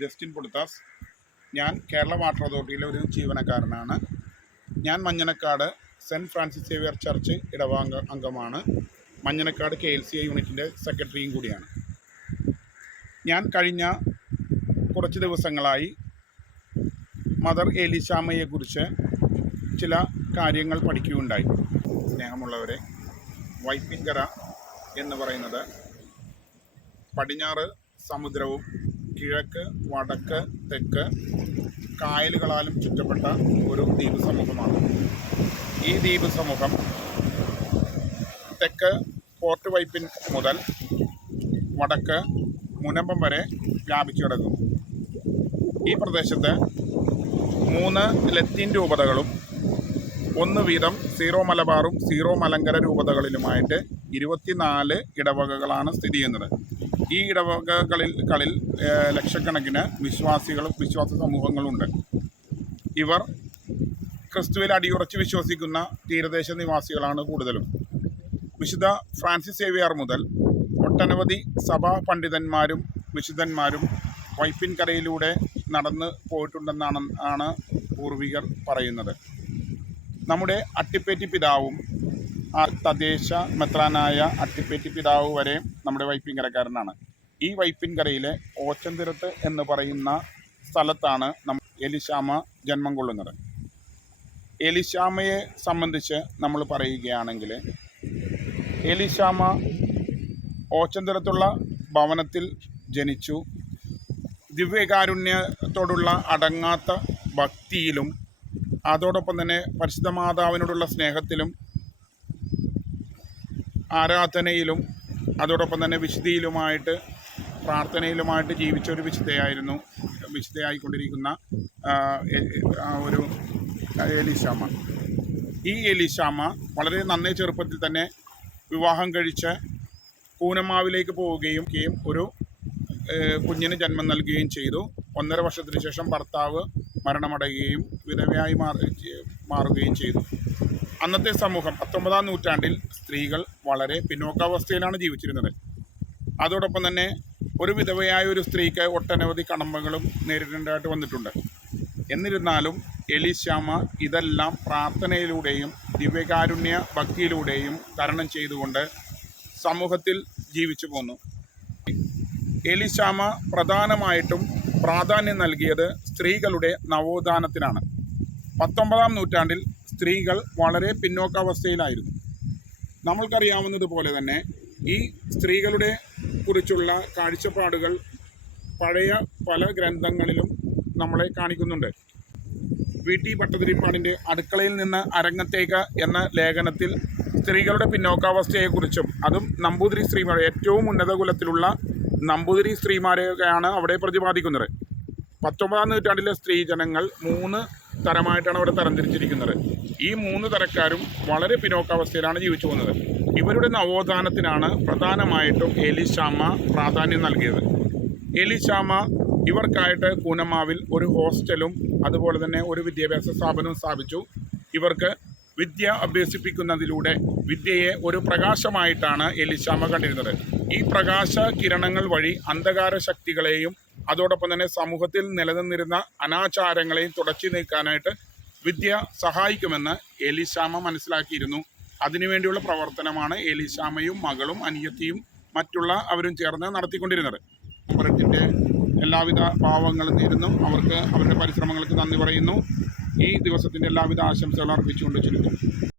Justin പുളിത്താസ്. ഞാൻ Kerala water അതോറിറ്റിയിലെ ഒരു ജീവനക്കാരനാണ്. ഞാൻ Manjanakkad saint Francis Xavier church ഇടവക അംഗമാണ്. മഞ്ഞനക്കാട് KLCA യൂണിറ്റിൻ്റെ സെക്രട്ടറിയും കൂടിയാണ്. ഞാൻ കഴിഞ്ഞ കുറച്ച് ദിവസങ്ങളായി മദർ ഏലീശാമ്മയെക്കുറിച്ച് ചില കാര്യങ്ങൾ പഠിക്കുകയുണ്ടായി. സ്നേഹമുള്ളവരെ, വൈപ്പിൻകര എന്ന് പറയുന്നത് പടിഞ്ഞാറ് സമുദ്രവും കിഴക്ക് വടക്ക് തെക്ക് കായലുകളാലും ചുറ്റപ്പെട്ട ഒരു ദ്വീപ് സമൂഹമാണ്. ഈ ദ്വീപ് സമൂഹം തെക്ക് പോർട്ട് വൈപ്പിൻ മുതൽ വടക്ക് മുനമ്പം വരെ വ്യാപിച്ചു കിടക്കുന്നു. ഈ പ്രദേശത്ത് 3 ലത്തീൻ രൂപതകളും 1 വീതം സീറോ മലബാറും സീറോ മലങ്കര രൂപതകളിലുമായിട്ട് 24 ഇടവകകളാണ് സ്ഥിതി ചെയ്യുന്നത്. ഈ ഇടവകകളിൽ ലക്ഷക്കണക്കിന് വിശ്വാസികളും വിശ്വാസ സമൂഹങ്ങളുണ്ട്. ഇവർ ക്രിസ്തുവിൽ അടിയുറച്ച് വിശ്വസിക്കുന്ന തീരദേശ നിവാസികളാണ് കൂടുതലും. വിശുദ്ധ ഫ്രാൻസിസ് സേവിയർ മുതൽ ഒട്ടനവധി സഭാ പണ്ഡിതന്മാരും വിശുദ്ധന്മാരും വൈപ്പിൻകരയിലൂടെ നടന്ന് പോയിട്ടുണ്ടെന്നാണ് പൂർവികർ പറയുന്നത്. നമ്മുടെ അട്ടിപ്പേറ്റി പിതാവും തദ്ദേശ മെത്രാനായ അട്ടിപ്പേറ്റി പിതാവ് വരെ നമ്മുടെ വൈപ്പിൻകരക്കാരനാണ്. ഈ വൈപ്പിൻകരയിലെ ഓച്ചന്തിരത്ത് എന്ന് പറയുന്ന സ്ഥലത്താണ് ഏലീശാമ്മ ജന്മം കൊള്ളുന്നത്. ഏലീശാമ്മയെ സംബന്ധിച്ച് നമ്മൾ പറയുകയാണെങ്കിൽ, ഏലീശാമ്മ ഓച്ചന്തിരത്തുള്ള ഭവനത്തിൽ ജനിച്ചു. ദിവ്യകാരുണ്യത്തോടുള്ള അടങ്ങാത്ത ഭക്തിയിലും അതോടൊപ്പം തന്നെ പരിശുദ്ധ മാതാവിനോടുള്ള സ്നേഹത്തിലും ആരാധനയിലും അതോടൊപ്പം തന്നെ വിശുദ്ധിയിലുമായിട്ട് പ്രാർത്ഥനയിലുമായിട്ട് ജീവിച്ച ഒരു വിശുദ്ധയായിക്കൊണ്ടിരിക്കുന്ന ഒരു ഏലീശാമ്മ. ഈ ഏലീശാമ്മ വളരെ നന്നേ ചെറുപ്പത്തിൽ തന്നെ വിവാഹം കഴിച്ച് കൂനമാവിലേക്ക് പോവുകയും ഒരു കുഞ്ഞിന് ജന്മം നൽകുകയും ചെയ്തു. 1.5 വർഷത്തിന് ശേഷം ഭർത്താവ് മരണമടയുകയും വിധവയായി മാറുകയും ചെയ്തു. അന്നത്തെ സമൂഹം 19-ാം നൂറ്റാണ്ടിൽ സ്ത്രീകൾ വളരെ പിന്നോക്കാവസ്ഥയിലാണ് ജീവിച്ചിരുന്നത്. അതോടൊപ്പം തന്നെ ഒരു വിധവയായ ഒരു സ്ത്രീക്ക് ഒട്ടനവധി കടമ്പകളും നേരിടേണ്ടതായിട്ട് വന്നിട്ടുണ്ട്. എന്നിരുന്നാലും ഏലീശാമ്മ ഇതെല്ലാം പ്രാർത്ഥനയിലൂടെയും ദിവ്യകാരുണ്യ ഭക്തിയിലൂടെയും തരണം ചെയ്തുകൊണ്ട് സമൂഹത്തിൽ ജീവിച്ചു പോന്നു. ഏലീശാമ്മ പ്രധാനമായിട്ടും പ്രാധാന്യം നൽകിയത് സ്ത്രീകളുടെ നവോത്ഥാനത്തിനാണ്. 19-ാം നൂറ്റാണ്ടിൽ സ്ത്രീകൾ വളരെ പിന്നോക്കാവസ്ഥയിലായിരുന്നു. നമ്മൾക്കറിയാവുന്നതുപോലെ തന്നെ ഈ സ്ത്രീകളുടെ കുറിച്ചുള്ള കാഴ്ചപ്പാടുകൾ പഴയ പല ഗ്രന്ഥങ്ങളിലും നമ്മളെ കാണിക്കുന്നുണ്ട്. VT ഭട്ടതിരിപ്പാടിൻ്റെ അടുക്കളയിൽ നിന്ന് അരങ്ങത്തേക്ക് എന്ന ലേഖനത്തിൽ സ്ത്രീകളുടെ പിന്നോക്കാവസ്ഥയെക്കുറിച്ചും അതും നമ്പൂതിരി സ്ത്രീമാർ, ഏറ്റവും ഉന്നത കുലത്തിലുള്ള നമ്പൂതിരി സ്ത്രീമാരെയാണ് അവിടെ പ്രതിപാദിക്കുന്നത്. 19-ാം നൂറ്റാണ്ടിലെ സ്ത്രീജനങ്ങൾ 3 തരമായിട്ടാണ് അവിടെ തരംതിരിച്ചിരിക്കുന്നത്. ഈ 3 തരക്കാരും വളരെ പിന്നോക്കാവസ്ഥയിലാണ് ജീവിച്ചു പോകുന്നത്. ഇവരുടെ നവോത്ഥാനത്തിനാണ് പ്രധാനമായിട്ടും ഏലീശാമ്മ പ്രാധാന്യം നൽകിയത്. ഏലീശാമ്മ ഇവർക്കായിട്ട് കൂനമാവിൽ ഒരു ഹോസ്റ്റലും അതുപോലെ തന്നെ ഒരു വിദ്യാഭ്യാസ സ്ഥാപനവും സ്ഥാപിച്ചു. ഇവർക്ക് വിദ്യ അഭ്യസിപ്പിക്കുന്നതിലൂടെ വിദ്യയെ ഒരു പ്രകാശമായിട്ടാണ് ഏലീശാമ്മ കണ്ടിരുന്നത്. ഈ പ്രകാശ കിരണങ്ങൾ വഴി അന്ധകാര ശക്തികളെയും അതോടൊപ്പം തന്നെ സമൂഹത്തിൽ നിലനിന്നിരുന്ന അനാചാരങ്ങളെയും തുടച്ചു നീക്കാനായിട്ട് വിദ്യ സഹായിക്കുമെന്ന് ഏലീശാമ്മ മനസ്സിലാക്കിയിരുന്നു. അതിനുവേണ്ടിയുള്ള പ്രവർത്തനമാണ് ഏലീശാമ്മയും മകളും അനിയത്തിയും മറ്റുള്ള അവരും ചേർന്ന് നടത്തിക്കൊണ്ടിരുന്നത്. നമ്പറിൻ്റെ എല്ലാവിധ ഭാവങ്ങളും നേരുന്നു. അവർക്ക് അവരുടെ പരിശ്രമങ്ങൾക്ക് നന്ദി പറയുന്നു. ഈ ദിവസത്തിൻ്റെ എല്ലാവിധ ആശംസകളും അർപ്പിച്ചുകൊണ്ട് ചുരുക്കുന്നു.